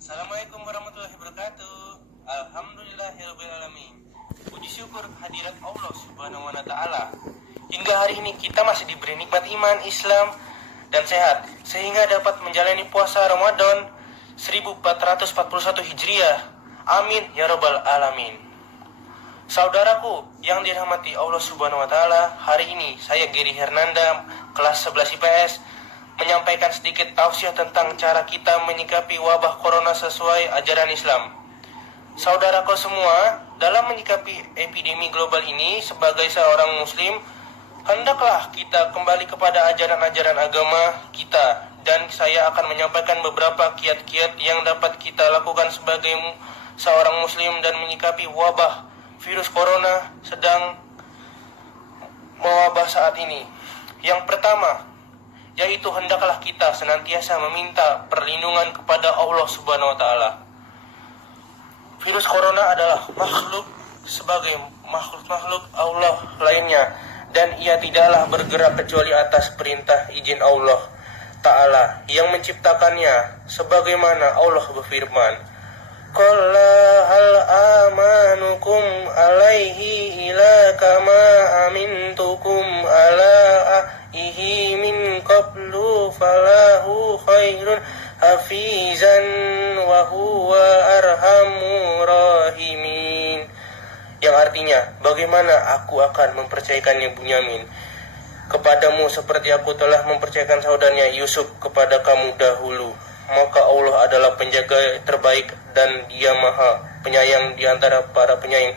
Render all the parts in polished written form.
Assalamualaikum warahmatullahi wabarakatuh. Alhamdulillahirrahmanirrahim. Puji syukur hadirat Allah subhanahu wa ta'ala. Hingga hari ini kita masih diberi nikmat iman, Islam, dan sehat, sehingga dapat menjalani puasa Ramadan 1441 Hijriah. Amin ya rabbal alamin. Saudaraku yang dirahmati Allah subhanahu wa ta'ala, hari ini saya Giri Hernanda, kelas 11 IPS, menyampaikan sedikit tausiah tentang cara kita menyikapi wabah corona sesuai ajaran Islam. Saudaraku semua, dalam menyikapi epidemi global ini sebagai seorang muslim, hendaklah kita kembali kepada ajaran-ajaran agama kita, dan saya akan menyampaikan beberapa kiat-kiat yang dapat kita lakukan sebagai seorang muslim dan menyikapi wabah virus corona sedang mewabah saat ini. Yang pertama, yaitu hendaklah kita senantiasa meminta perlindungan kepada Allah subhanahu wa ta'ala. Virus corona adalah makhluk sebagai makhluk Allah lainnya, dan ia tidaklah bergerak kecuali atas perintah izin Allah ta'ala yang menciptakannya, sebagaimana Allah berfirman, qala hal amanukum alaihi ila kama amintukum ala ihi min qablu falahu khairun hafizan wa huwa arhamur rahimin. Yang artinya, bagaimana aku akan mempercayakannya Bunyamin kepadamu seperti aku telah mempercayakan saudaranya Yusuf kepada kamu dahulu. Maka Allah adalah penjaga terbaik dan Dia Maha Penyayang di antara para penyayang.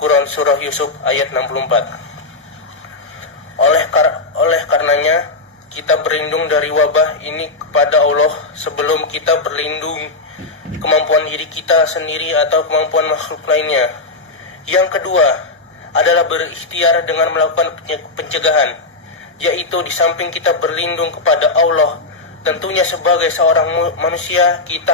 Quran Surah Yusuf ayat 64. Oleh karenanya kita berlindung dari wabah ini kepada Allah sebelum kita berlindung kemampuan diri kita sendiri atau kemampuan makhluk lainnya. Yang kedua adalah berikhtiar dengan melakukan pencegahan, yaitu di samping kita berlindung kepada Allah, tentunya sebagai seorang manusia kita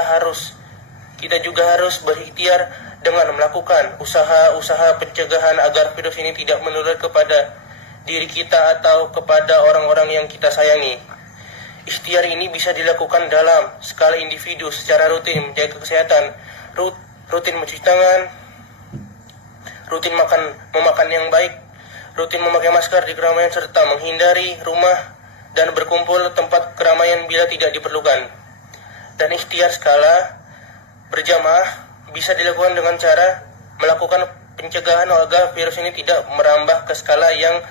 juga harus berikhtiar dengan melakukan usaha-usaha pencegahan agar virus ini tidak menular kepada diri kita atau kepada orang-orang yang kita sayangi. Ikhtiar ini bisa dilakukan dalam skala individu secara rutin menjaga kesehatan, rutin mencuci tangan, rutin memakan yang baik, rutin memakai masker di keramaian, serta menghindari rumah dan berkumpul tempat keramaian bila tidak diperlukan. Dan ikhtiar skala berjamaah bisa dilakukan dengan cara melakukan pencegahan agar virus ini tidak merambah ke skala yang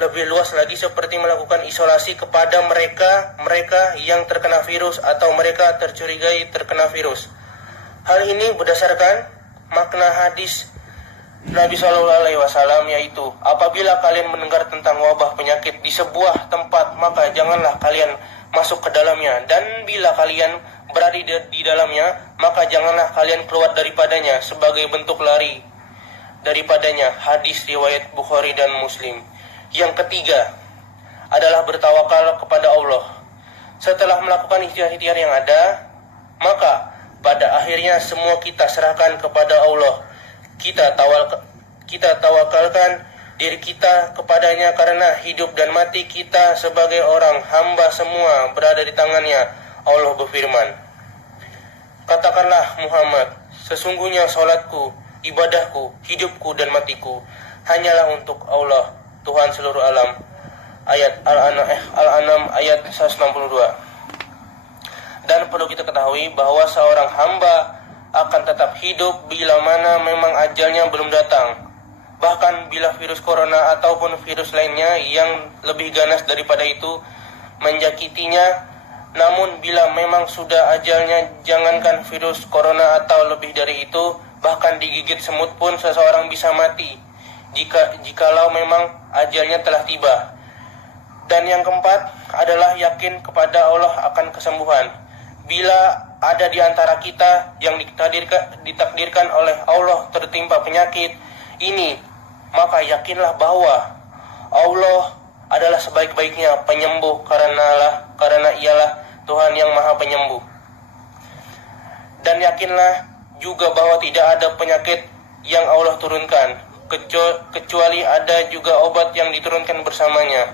lebih luas lagi, seperti melakukan isolasi kepada mereka yang terkena virus atau mereka tercurigai terkena virus. Hal ini berdasarkan makna hadis Nabi SAW, yaitu apabila kalian mendengar tentang wabah penyakit di sebuah tempat, maka janganlah kalian masuk ke dalamnya, dan bila kalian berada di dalamnya, maka janganlah kalian keluar daripadanya sebagai bentuk lari daripadanya. Hadis riwayat Bukhari dan Muslim. Yang ketiga adalah bertawakal kepada Allah. Setelah melakukan ikhtiar-ikhtiar yang ada, maka pada akhirnya semua kita serahkan kepada Allah. Kita tawakalkan diri kita kepadanya, karena hidup dan mati kita sebagai orang hamba semua berada di tangannya. Allah berfirman, katakanlah Muhammad, sesungguhnya salatku, ibadahku, hidupku dan matiku hanyalah untuk Allah, Tuhan seluruh alam. Ayat Al-An'am ayat 162. Dan perlu kita ketahui bahwa seorang hamba akan tetap hidup bila mana memang ajalnya belum datang. Bahkan bila virus corona ataupun virus lainnya yang lebih ganas daripada itu menjakitinya, namun bila memang sudah ajalnya, jangankan virus corona atau lebih dari itu, bahkan digigit semut pun seseorang bisa mati jikalau memang ajalnya telah tiba. Dan yang keempat adalah yakin kepada Allah akan kesembuhan. Bila ada di antara kita yang ditakdirkan oleh Allah tertimpa penyakit ini, maka yakinlah bahwa Allah adalah sebaik-baiknya penyembuh, karena ialah Tuhan yang Maha Penyembuh. Dan yakinlah juga bahwa tidak ada penyakit yang Allah turunkan kecuali ada juga obat yang diturunkan bersamanya.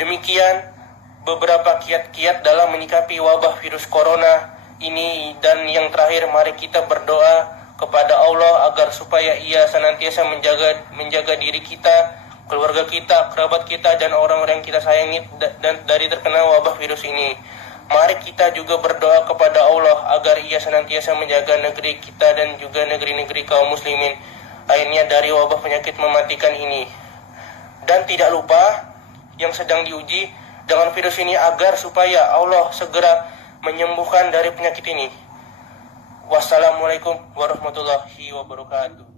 Demikian beberapa kiat-kiat dalam menyikapi wabah virus corona ini. Dan yang terakhir, mari kita berdoa kepada Allah agar supaya Ia senantiasa menjaga diri kita, keluarga kita, kerabat kita, dan orang-orang yang kita sayangi dan dari terkena wabah virus ini. Mari kita juga berdoa kepada Allah agar Ia senantiasa menjaga negeri kita dan juga negeri-negeri kaum muslimin lainnya dari wabah penyakit mematikan ini. Dan tidak lupa yang sedang diuji dengan virus ini agar supaya Allah segera menyembuhkan dari penyakit ini. Wassalamualaikum warahmatullahi wabarakatuh.